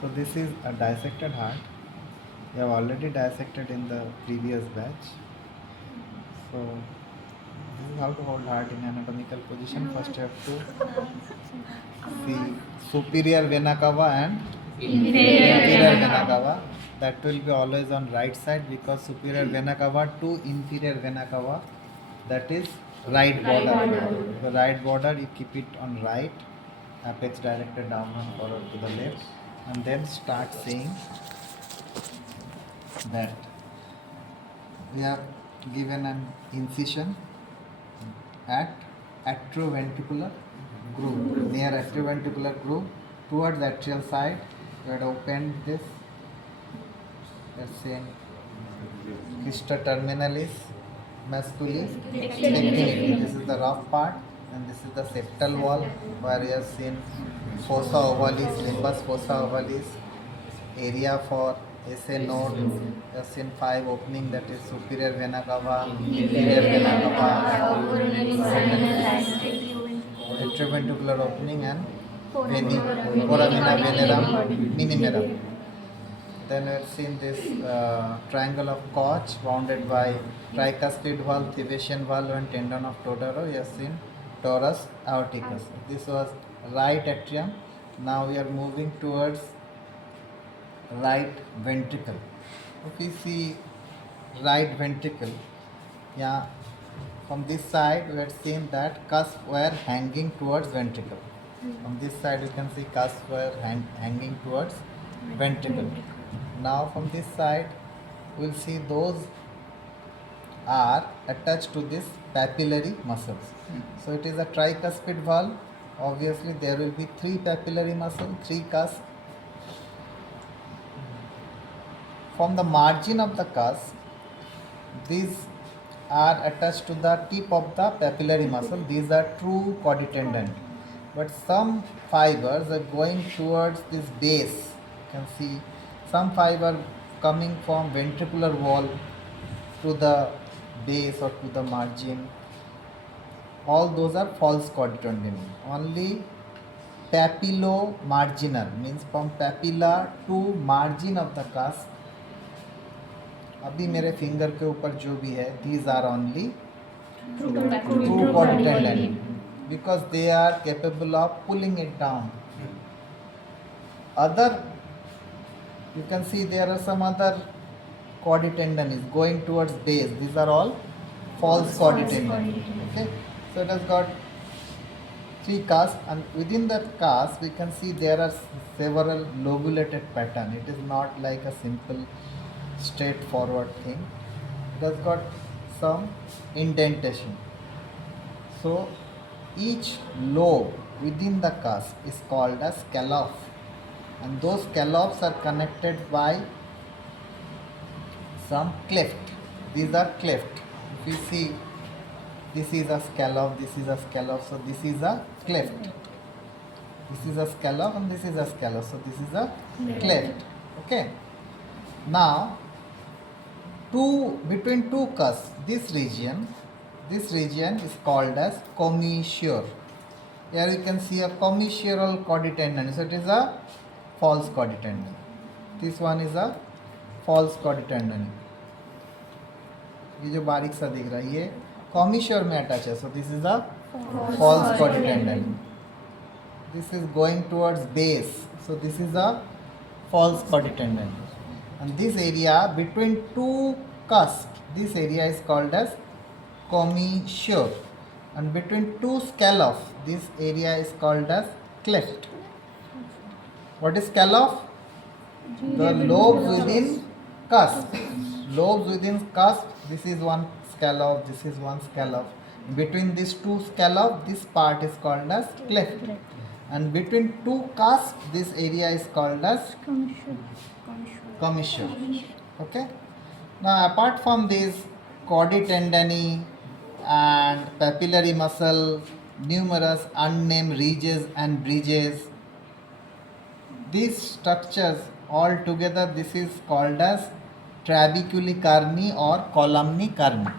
So this is a dissected heart. We have already dissected in the previous batch. So this is how to hold heart in anatomical position. First you have to see superior vena cava and inferior vena cava. That will be always on right side because superior vena cava to inferior vena cava, that is right border. The right border you keep it on right, apex directed down and forward to the left, and then start saying that we have given an incision at atrioventricular groove, near atrioventricular groove towards the atrial side. We had opened this, let's say histo terminalis masculis technically. This is the rough part, and this is the septal wall where we have seen fossa ovalis, limbus fossa ovalis, area for SA node. We have seen 5 opening, that is superior vena cava, inferior vena cava, atrioventricular opening, and foramina venerum minimerum. Then we have seen this triangle of Koch bounded by tricuspid valve, Thibetian valve, and tendon of Todaro. We have seen torus aorticus. This was right atrium. Now we are moving towards right ventricle. If we see right ventricle, yeah, from this side we had seen that cusp were hanging towards ventricle. From this side you can see cusp were hanging towards ventricle. Now from this side we will see those are attached to this papillary muscles. So it is a tricuspid valve. Obviously there will be 3 papillary muscles, 3 cusp. From the margin of the cusp, these are attached to the tip of the papillary muscle. These are true coditendon. But some fibers are going towards this base. You can see some fiber coming from ventricular wall to the base or to the margin. All those are false coditendon. Only papillomarginal means from papilla to margin of the cusp. अभी मेरे finger के ऊपर जो भी है, these are only true coditendon because they are capable of pulling it down. Other, you can see there are some other coditendon is going towards base. These are all false coditendon. Okay, so it has got 3 cusps, and within that cusp we can see there are several lobulated pattern. It is not like a simple straightforward thing. It has got some indentation. So each lobe within the cusp is called as scallop, and those scallops are connected by some cleft. These are cleft. If you see, this is a scallop, this is a scallop, so this is a cleft. This is a scallop and this is a scallop, so this is a cleft. Okay. Now, between 2 cusps, this region is called as commissure. Here you can see a commissural coditendon. So it is a false coditendon. This one is a false coditendon. ये जो बारीक सा दिख रहा है ये commissure में attach है. So this is a false coditendon. This is going towards base. So this is a false coditendon. And this area between 2 cusps, this area is called as commissure. And between 2 scallops, this area is called as cleft. What is scallop? The lobes within cusp. Lobes within cusp, this is one scallop, this is one scallop. Between these 2 scallops, this part is called as cleft. And between 2 cusps, this area is called as commissure. Okay. Now apart from these coditendinae and papillary muscle, numerous unnamed ridges and bridges, these structures all together, this is called as trabeculicarni or columnicarni.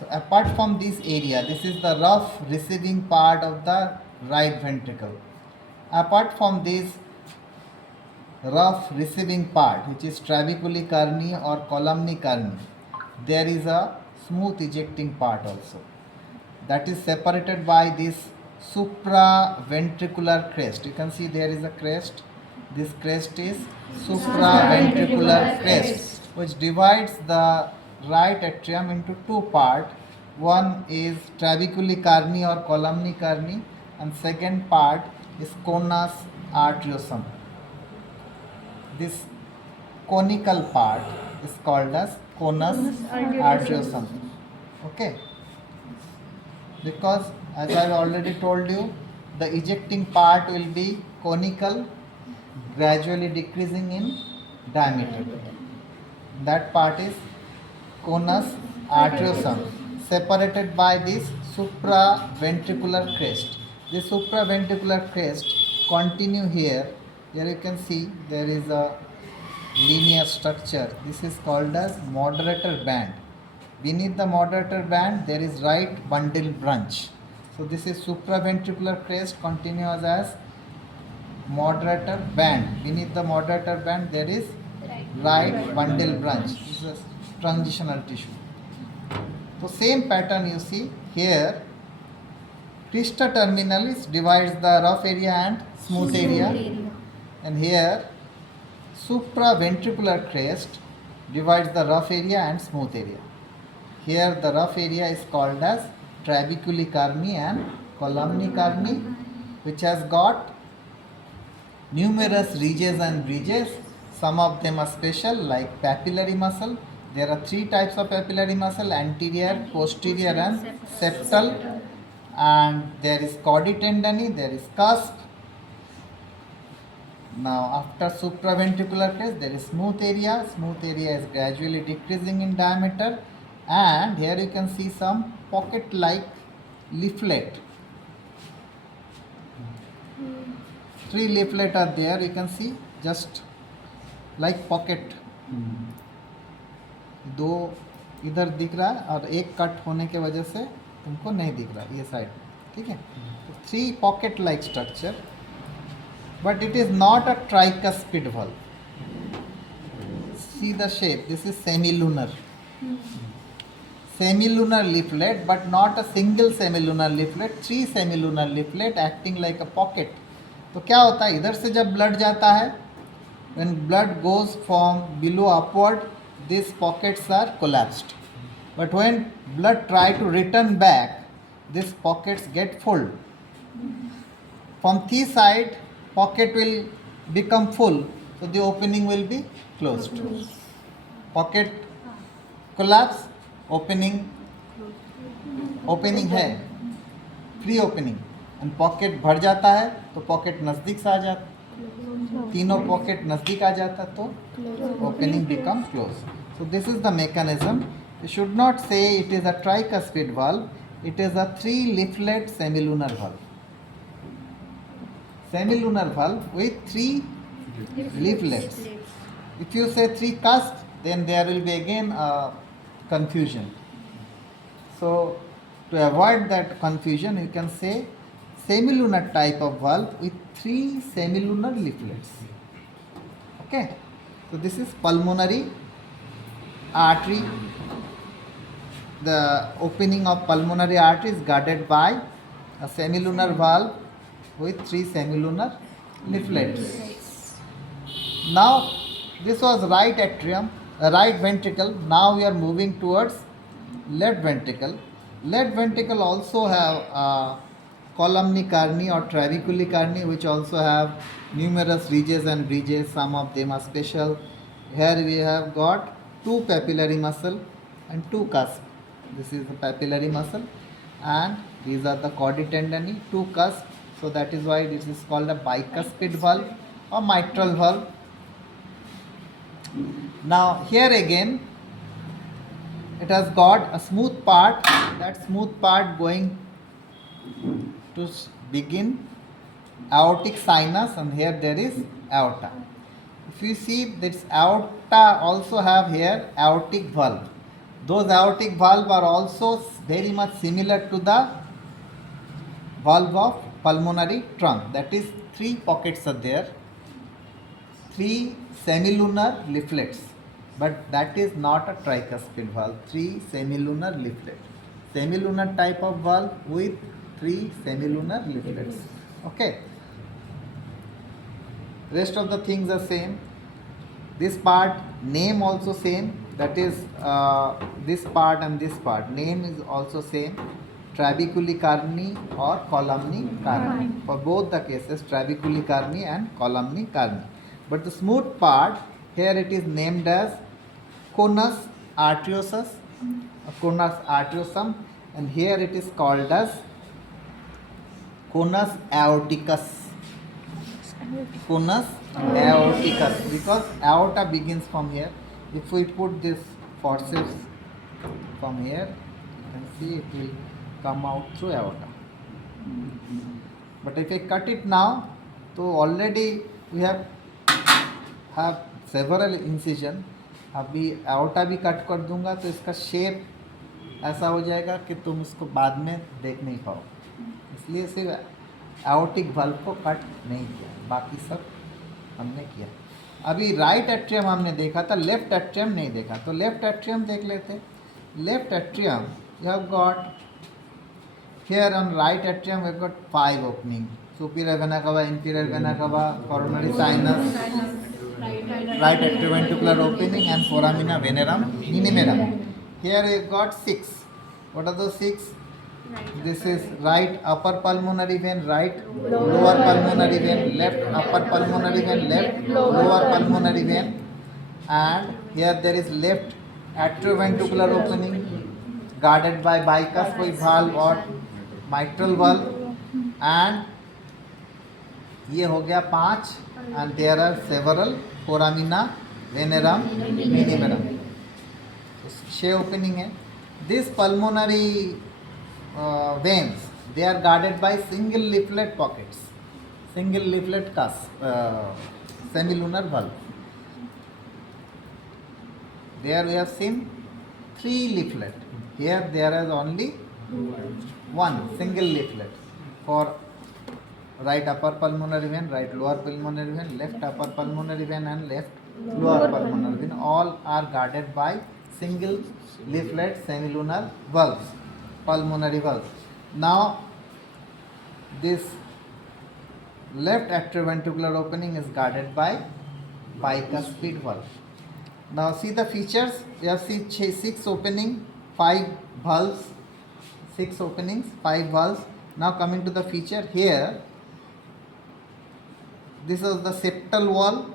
So apart from this area, this is the rough receiving part of the right ventricle. Apart from this, rough receiving part, which is trabeculae carni or columni carni, there is a smooth ejecting part also. That is separated by this supraventricular crest. You can see there is a crest. This crest is supraventricular crest, which divides the right atrium into two parts. One is trabeculae carni or columni carni, and second part is conus arteriosum. This conical part is called as conus arteriosum. Okay, because as I have already told you, the ejecting part will be conical, gradually decreasing in diameter. That part is conus arteriosum, separated by this supraventricular crest. This supraventricular crest continue here. Here you can see there is a linear structure. This is called as moderator band. Beneath the moderator band there is right bundle branch. So this is supraventricular crest continues as moderator band. Beneath the moderator band there is right bundle branch. This is a transitional tissue. So same pattern you see here. Crista terminalis divides the rough area and smooth area, and here supraventricular crest divides the rough area and smooth area. Here the rough area is called as trabeculae carni and columni carni, which has got numerous ridges and bridges. Some of them are special, like papillary muscle. There are three types of papillary muscle: anterior, posterior and septal. And there is chordae tendineae, there is cusp. Now after supraventricular crest there is smooth area. Smooth area is gradually decreasing in diameter, and here you can see some pocket like leaflet. Three leaflet are there, you can see, just like pocket. दो इधर दिख रहा है और एक cut होने के वजह से तुमको नहीं दिख रहा ये साइड, ठीक है. Three pocket like structure, but it is not a tricuspid valve. See the shape, this is semilunar. Semilunar leaflet, but not a single semilunar leaflet, three semilunar leaflet acting like a pocket. तो क्या होता है, इधर से जब blood जाता है, when blood goes from below upward, these pockets are collapsed. But when blood try to return back, these pockets get full. From this side, pocket will become full, so the opening will be closed. Pocket collapse, opening है, free opening, and pocket भर जाता है तो pocket नज़दीक से आ जाता, तीनों pocket नज़दीक आ जाता तो opening become close. So this is the mechanism. You should not say it is a tricuspid valve, it is a three leaflet semilunar valve. Semilunar valve with three leaflets. If you say three cusps, then there will be again a confusion. So to avoid that confusion, you can say semilunar type of valve with three semilunar leaflets. Okay. So this is pulmonary artery. The opening of pulmonary artery is guarded by a semilunar valve with three semilunar leaflets. Now this was right atrium, right ventricle. Now we are moving towards left ventricle. Left ventricle also have columni carni or trabeculae carni, which also have numerous ridges and bridges. Some of them are special. Here we have got two papillary muscle and two cusp. This is the papillary muscle, and these are the chordae tendineae, two cusp. So that is why this is called a bicuspid valve or mitral valve. Now here again it has got a smooth part. That smooth part going to begin aortic sinus, and here there is aorta. If you see, this aorta also have here aortic valve. Those aortic valve are also very much similar to the valve of pulmonary trunk. That is, three pockets are there. 3 semilunar leaflets, but that is not a tricuspid valve. 3 semilunar leaflets. Semilunar type of valve with 3 semilunar leaflets. Okay. Rest of the things are same. This part name also same. That is this part and this part name is also same. Trabeculi carni or columni carni. For both the cases, trabeculi carni and columni carni. But the smooth part here it is named as conus arteriosus, conus arteriosum, and here it is called as conus aorticus. Conus aorticus, because aorta begins from here. If we put this forceps from here, you can see it will come out through aorta. But if I cut it now, so already we have several incision. अभी aorta भी cut कर दूंगा तो इसका shape ऐसा हो जाएगा कि तुम इसको बाद में देख नहीं पाओ, इसलिए सिर्फ aortic valve को कट नहीं किया, बाकी सब हमने किया. अभी राइट एट्रियम हमने देखा था, लेफ्ट एट्रियम नहीं देखा, तो लेफ्ट एट्रियम देख लेते. Left atrium you have got here on right atrium we have got 5 opening: superior vena cava, inferior vena cava, coronary sinus, right atrioventricular opening, and foramina venerum minimerum. Here we have got 6. What are those 6? This is right upper pulmonary vein, right lower pulmonary vein, left upper pulmonary vein, left lower pulmonary vein, and here there is left atrioventricular opening guarded by bicuspid valve or mitral valve, and ये हो गया 5, and there are several foramina venerum minimerum. 6 opening है. This pulmonary veins, they are guarded by single leaflet pockets, single leaflet semilunar valve. There we have seen 3 leaflet. Here there is only 1 single leaflet for right upper pulmonary vein, right lower pulmonary vein, left upper pulmonary vein, and left lower pulmonary vein. All are guarded by single leaflet semilunar valves, pulmonary valves. Now this left atrioventricular opening is guarded by bicuspid valve. Now see the features. You have seen 6 opening, 5 valves, 6 openings, 5 valves. Now coming to the feature here, this is the septal wall.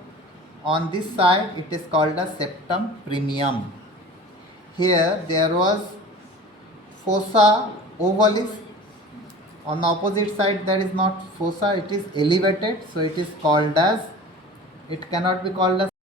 On this side it is called a septum premium. Here there was fossa ovalis. On the opposite side there is not fossa, it is elevated, so it is called as, it cannot be called as